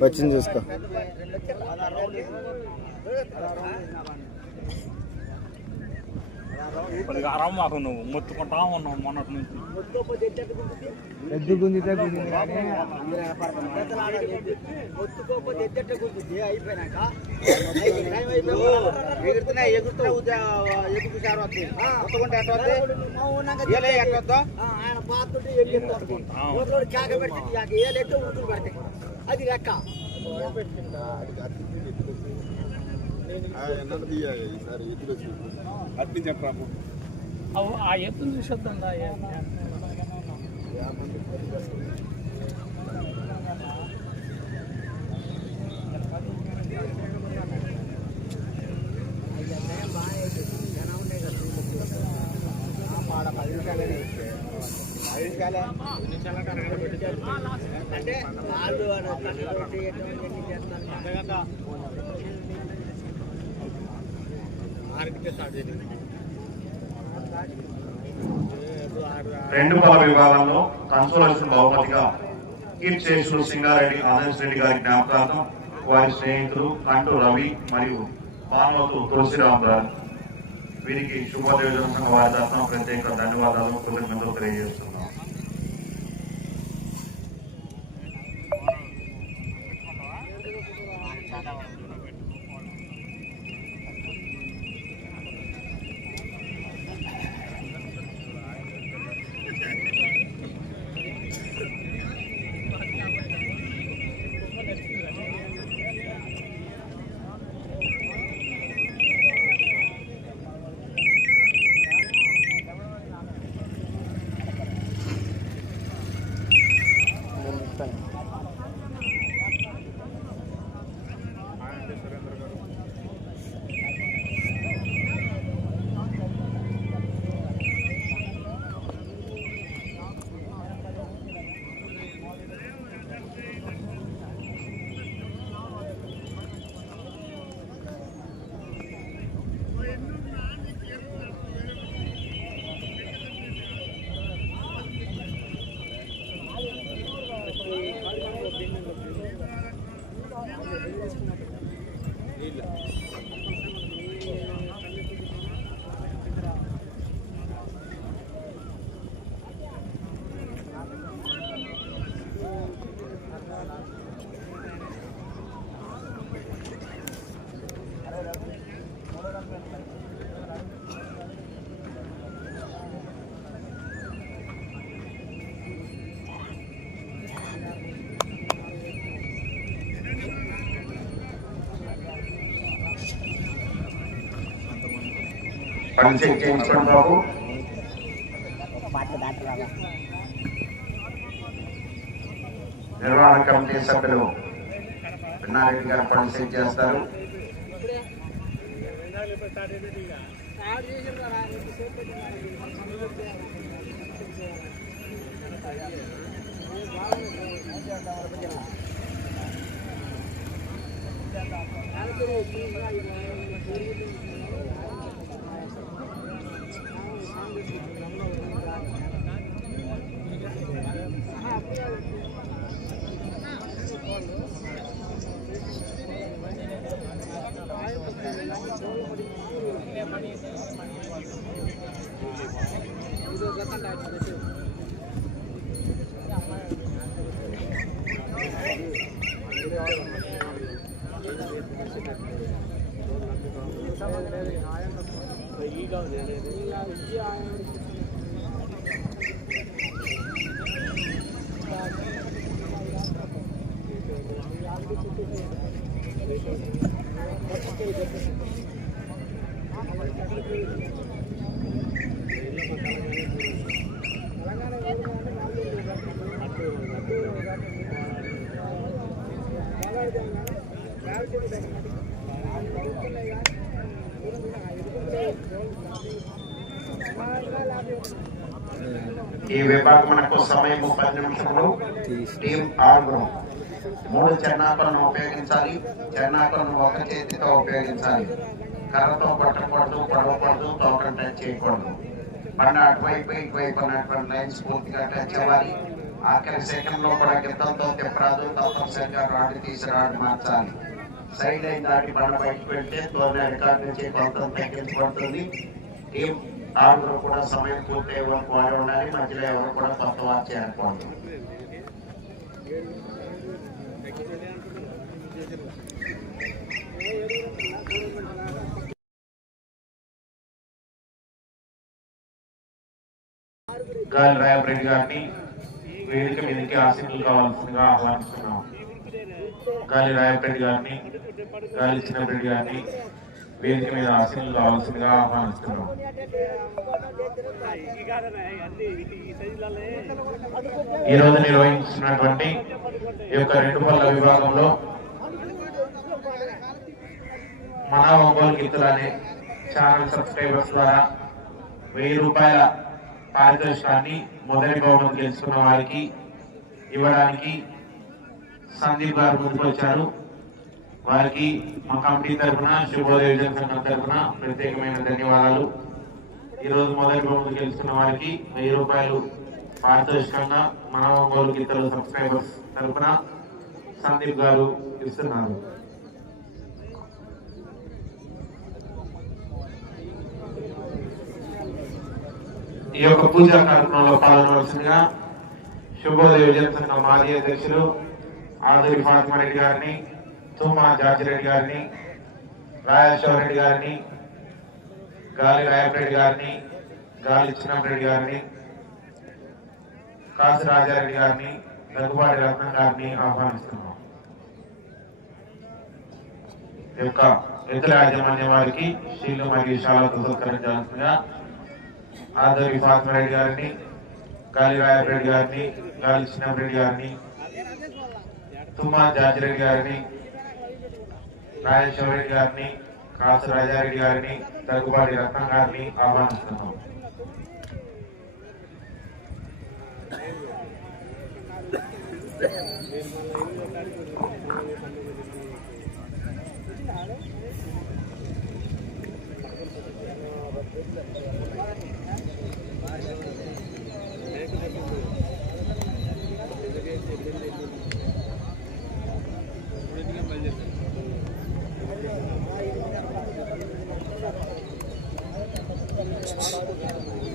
వచ్చింది చూసుకో. ఇప్పటికి అరవ మాకు నువ్వు మొత్తుకుంటా ఉన్నావు మొన్నటి నుంచి. ఎద్దు గుంజితే గుంజింది కానీ ఒత్తుకోకపోతే ఎత్తెట్ట గుర్తుంది అయిపోయినాక ఎగురుతున్నా ఎగురుతున్నా ఎగురు సార్ వస్తుంది ఒత్తుకుంటే ఎట్ట వస్తుంది ఏలే ఎట్ట వద్దా? ఆయన బాతుంటే ఎగురుతాడు కేక పెడితే ఏలెట్టు ఊతులు పడతాయి అది లెక్క. ఆ ఎత్తును చూసేద్దాం రా, ఏ- అంటే వాళ్ళు కన్ను చేస్తారు రెండు పల విభాగాల్లో కన్సోలేషన్ బహుమతిగా కీర్తిశేషులు సింగారెడ్డి ఆనంద్ రెడ్డి గారి జ్ఞాపకార్థం వారి స్నేహితులు కంటు రవి మరియు పామోతు తులసిరామ్ గారు. వీరికి శుభోదయోజన సంఘ వారి తరఫున ప్రత్యేక ధన్యవాదాలు కృతజ్ఞతలు తెలియజేస్తున్నాం. బాబు. నిర్వహణ కమిటీ సభ్యులు పిన్నారెడ్డి గారు పని చెక్ చేస్తారు ఈ విభాగమునకు సమయం పది నిమిషములు. టీం ఆరుగురు మూడు చెన్నాకులను ఉపయోగించాలి. చెన్నాకులను ఒక చేతితో ఉపయోగించాలి. కర్రతో కొట్టకూడదు పడవకూడదు తోకం టచ్ చేయకూడదు. బండ అటువైపు ఇటువైపు ఉన్నటువంటి లైన్స్ పూర్తిగా టచ్ అవ్వాలి. ఆఖరి సెకండ్లో కూడా గిద్దంతో తిప్పరాదు. తప్పనిసరిగా రాడ్డు తీసి రాడ్డు మార్చాలి. సైడ్ అయిన దాటి బండ బయటకు వెళ్తే తోలిన రికార్డు నుంచి కొంత తగ్గించబడుతుంది టీం ఆరుగురు కూడా సమయం పూర్తయ్యే వరకు వాడి ఉండాలి. మధ్యలో ఎవరు కూడా కొత్త వారు చేరకూడదు గాలి రాయపరెడ్డి గారిని వేదిక మీదకి ఆశీర్లు కావాల్సిందిగా ఆహ్వానిస్తున్నాం. గాలి రాయపరెడ్డి గారిని గాలి చిన్నరెడ్డి గారిని వేదిక మీద ఆశీలు కావాల్సిందిగా ఆహ్వానిస్తున్నాం. ఈ రోజు నిర్వహించినటువంటి ఈ యొక్క రెండు పళ్ళ విభాగంలో మన ఒంగోలు గీతలు అనే ఛానల్ సబ్స్క్రైబర్స్ ద్వారా వెయ్యి రూపాయల పారితోషికాన్ని మొదటి బహుమతి గెలుచుకున్న వారికి ఇవ్వడానికి సందీప్ గారు ముందుకు వచ్చారు. వారికి మా కమిటీ తరఫున శుభోదయ విజయ సంఘం తరఫున ప్రత్యేకమైన ధన్యవాదాలు. ఈ రోజు మొదటి బహుమతి గెలుస్తున్న వారికి వెయ్యి రూపాయలు పారితోషికంగా మన ఒంగోలు గీతలు సబ్స్క్రైబర్స్ తరఫున సందీప్ గారు ఇస్తున్నారు. ఈ యొక్క పూజా కార్యక్రమంలో పాల్గొనవలసిందిగా శుభోదయ విజయ సంఘం మాజీ అధ్యక్షులు ఆదూరి ఫాతిమారెడ్డి గారిని తుమ్మా జార్జి రెడ్డి గారిని రాజేశ్వర రెడ్డి గారిని గాలి రాయపరెడ్డి గారిని గాలి చిన్నరెడ్డి గారిని కాసు రాజారెడ్డి గారిని దగ్గుబాటి రత్నం గారిని ఆహ్వానిస్తున్నాం. ఈ యొక్క ఇతర యాజమాన్య వారికి శీలు మరియు శాలతో సత్కరించాల్సిందిగా ఆదరి ఫాతిమరెడ్డి గారిని గాలి రాయపరెడ్డి గారిని గాలి చిన్నరెడ్డి గారిని తుమ్మా జాజిరెడ్డి గారిని రాజేశ్వర రెడ్డి గారిని కాసు రాజారెడ్డి గారిని దగ్గుబాటి రత్నం గారిని ఆహ్వానిస్తున్నాం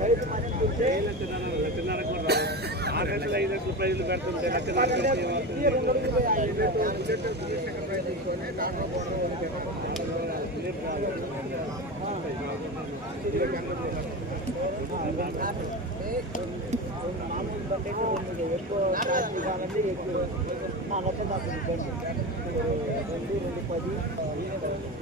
రేయ్ ఆకాశంలో ఐదు లక్షల ప్రైజులు పెడుతుంటే హేమలత పోలీస్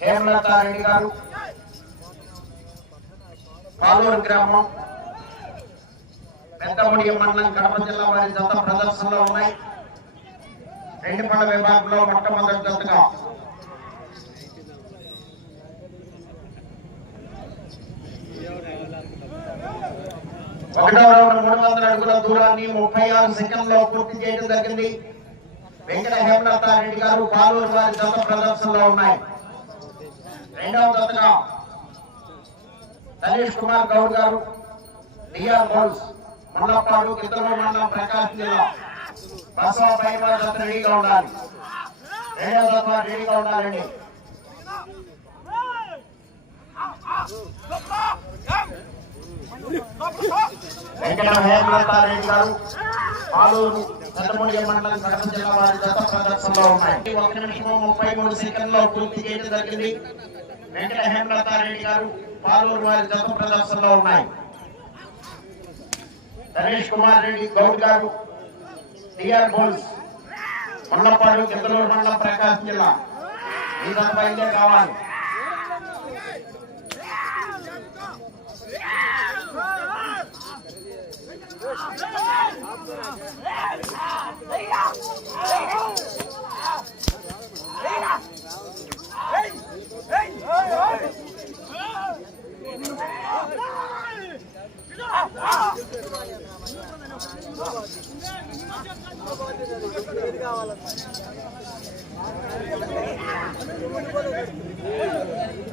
హేమలత రెడ్డి గారు కాలూరు గ్రామం పెద్దముడి మండలం కడప జిల్లా వారి జత ప్రదర్శనలో ఉన్నాయి. రెండు పళ్ళ విభాగంలో మొట్టమొదటి జతగా ఒకటో రౌండ్ మూడు వందల అడుగుల దూరాన్ని ముప్పై ఆరు సెకండ్లో పూర్తి చేయడం జరిగింది. వెంకట హేమలత గారు పాలూరు వారి జత ప్రదర్శనలో ఉన్నాయి. రెండవ జతగా సనీష్ కుమార్ గౌడ్ గారు డిఆర్ బోల్స్ ముళ్ళపాడు కిత్తలూరు మండలం ప్రకాశం జిల్లా. బసవ పైన జత రెడీగా ఉండాలి. రెండవ జత రెడీగా ఉండాలండి. వెంకట హేమలతారెడ్డి గారు ఆలూరు పెద్దమూడి మండలం కడప జిల్లా వారి జత ప్రదర్శనలో ఉన్నాయి ఒక నిమిషం ముప్పై మూడు సెకండ్లో పూర్తి చేయడం జరిగింది వెంకట హేమలతారెడ్డి గారు పాలూరు వారి జత ప్రదర్శనలో ఉన్నాయి. గణేష్ కుమార్ రెడ్డి గౌడ్ గారు టిఆర్ బోల్స్ ముళ్ళపాడు కిందలూరు మండలం ప్రకాశం జిల్లా ఈ జత కావాలి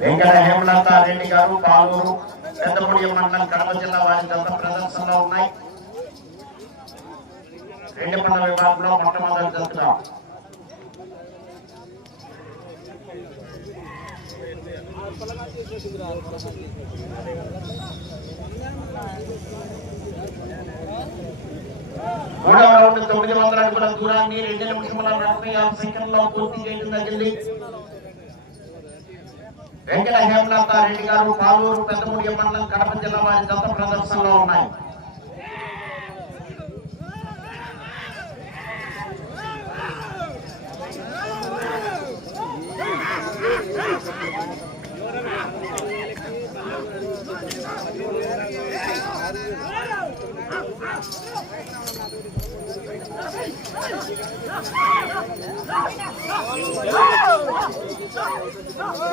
వెంకట హేమనాథ రెడ్డి గారు పాలూరు పెద్దపూడి మండలం కడప జిల్లా వారి జత ప్రదర్శనలో ఉన్నాయి. రెండు పండ్ల విభాగంలో మొట్టమొదటి జతగా మూడవ రౌండ్ తొమ్మిది వందల అడుగుల దూరాన్ని రెండు నిమిషముల నలభై ఆరు సెకండ్లో పూర్తి చేయడం జరిగింది వెంకట హేమలత రెడ్డి గారు పాలూరు పెద్దమూడి మండలం కడప జిల్లా వారి జత ప్రదర్శనలో ఉన్నాయి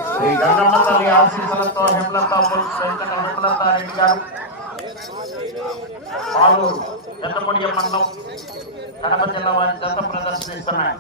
శ్రీ గంగమ్మ తల్లి ఆశీస్సులతో హేమలత పురుష్ హేమలత రెడ్డి గారు. పాలూరు పెద్దమూడి మండలం కడప జిల్లా వారి జత ప్రదర్శనిస్తున్నాయి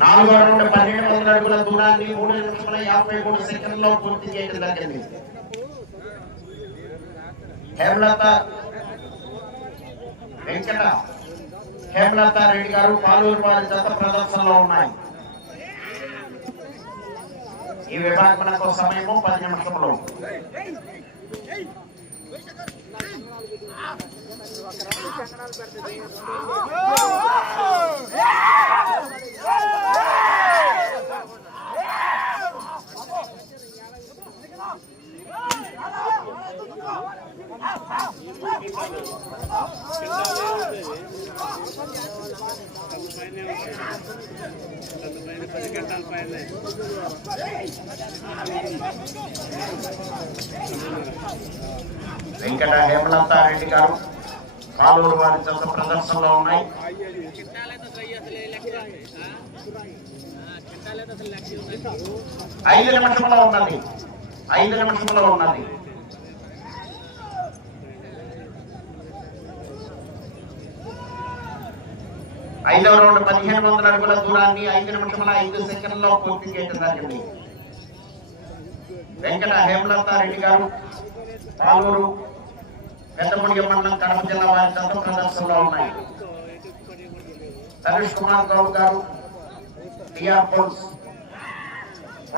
నాలుగో రౌండ్ పన్నెండు వందల అడుగుల దూరాన్ని మూడు నిమిషముల యాభై మూడు సెకండ్లో పూర్తి చేయడం జరిగింది. హేమలత వెంకట హేమలత రెడ్డి గారు పాలూరు వారి జత ప్రదర్శనలో ఉన్నాయి. ఈ విభాగమునకు సమయము పది నిమిషములు. వెంకట హేమలత రెడ్డి గారు పాలూరు వారి జత ప్రదర్శనలో ఉన్నాయి ఐదు నిమిషంలో ఉన్నది ఐదు నిమిషంలో ఉన్నది ఐదవ రౌండ్ పదిహేను వందల అడుగుల దూరాన్ని ఐదు నిమిషముల ఐదు సెకండ్లో పూర్తి చేయడం జరిగింది. వెంకట హేమలత రెడ్డి గారు పాలూరు పెద్దపూడి మండలం కడప జిల్లా వారి జత ప్రదర్శనలో ఉన్నాయి. సరేష్ కుమార్ గౌడ్ గారు టిఆర్ పోల్స్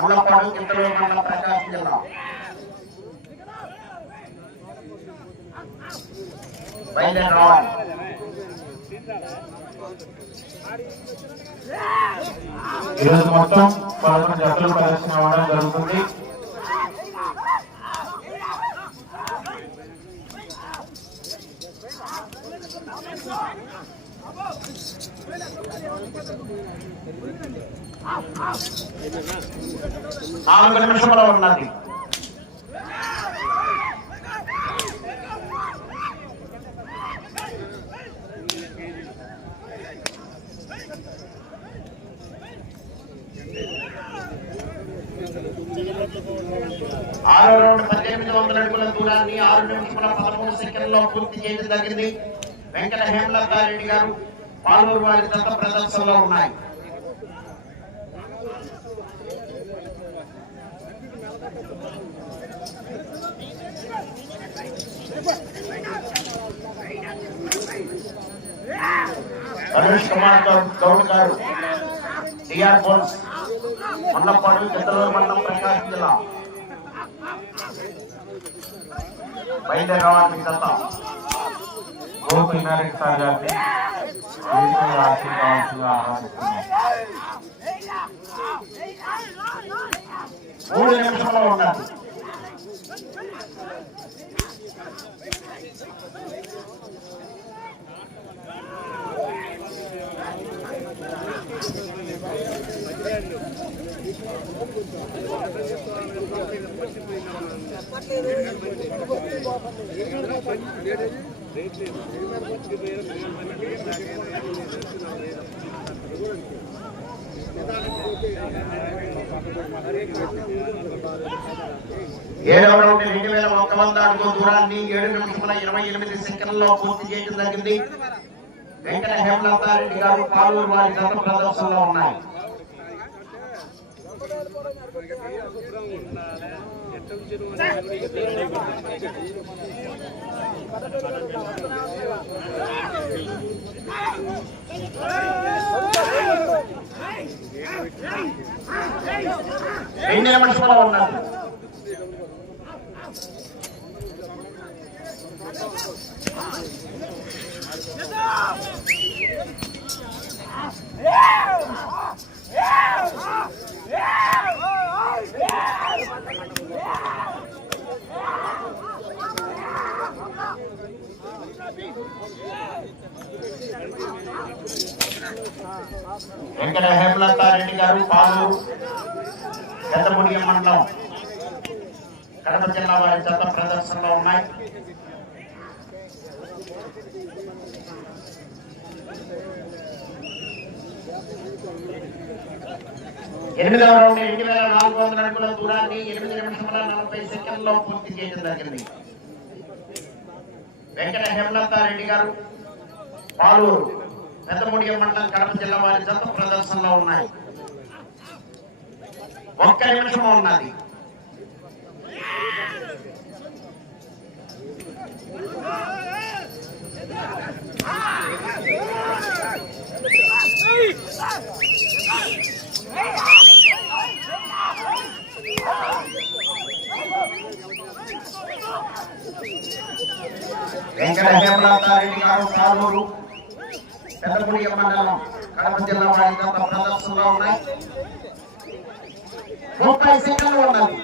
ముళ్ళపాడు కిందలూరు మండలం ప్రకాశం జిల్లా. బయలుదేరి రావాలి. ఈరోజు మొత్తం పదకొండు జట్లు ప్రదర్శన అవ్వడం జరుగుతుంది. నాలుగు నిమిషంలో ఉన్నది ఆరో రౌండ్ పద్దెనిమిది వందల అడుగుల దూరాన్ని ఆరు నిమిషముల పదమూడు సెకండ్లో పూర్తి చేయడం జరిగింది. వెంకట హేమలతారెడ్డి గారు పాలూరు వారి దత్త ప్రదర్శనలో ఉన్నాయి. రమేష్ కుమార్ గౌడ్ గారు డిఆర్ పోల్స్ మొన్నపాడు చిత్తలూరు మండలం ప్రకాశం జిల్లా. బయలుదేరవాలని దత్త గోపీనారాయణ సార్ గారిని ఆశీర్వాదాలుగా ఆహ్వానిస్తున్నాం మూడు నిమిషంలో ఉన్నారు. ఏడవ రౌండ్ రెండు వేల ఒక్క వంద అడుగుల దూరాన్ని ఏడు నిమిషముల ఇరవై ఎనిమిది సెకండ్లలో పూర్తి చేయడం జరిగింది. వెంకట హేమలతారెడ్డి గారు పాలూరు వారి గత ప్రదర్శనలో ఉన్నాయి. రెండు నిమిషంలో ఉన్నారు వెంకట హేమలతారెడ్డి గారు పాలూరు పెద్దముడియ మండలం కడప జిల్లా వారి చెత్త ప్రదర్శనలో ఉన్నాయి. ఎనిమిదవ రౌండ్ ఎనిమిది వేల నాలుగు వందల అడుగుల దూరాన్ని ఎనిమిది నిమిషముల నలభై సెకండ్లో పూర్తి చేయడం జరిగింది. వెంకట హేమలతారెడ్డి గారు పాలూరు. పెద్దముడియ మండలం కడప జిల్లా వారి జత ప్రదర్శనలో ఉన్నాయి. ఒక్క నిమిషం ఉన్నది. వెంకట హేమలతారెడ్డి గారు పాలూరు పెద్దపుడియ మండలం కడప జిల్లా వారి ప్రదర్శనలో ఉన్నాయి. ముప్పై సెకండ్లు ఉన్నది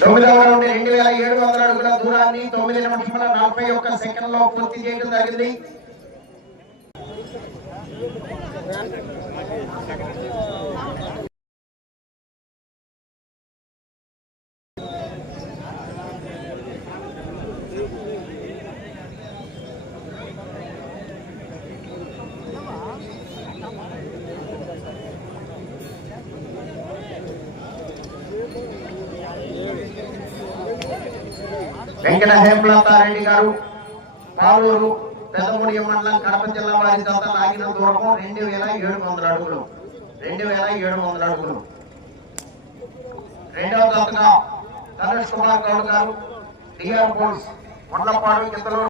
తొమ్మిదవ రౌండ్ రెండు వేల ఏడు వందల అడుగుల దూరాన్ని తొమ్మిది నిమిషముల నలభై ఒక్క సెకండ్లో పూర్తి చేయడం జరిగింది. వెంకట హేమలతారెడ్డి గారు పాలూరు పెద్దమూడి మండలం కడప జిల్లా వారి దత్త లాగిన దూరము రెండు వేల ఏడు వందల అడుగులు. రెండు వేల ఏడు వందల అడుగులు. రెండవ దత్తగా ధనుష్ కుమార్ గౌడ్ గారు డిఆర్ బోల్స్ మండలపాడు ఇంతలో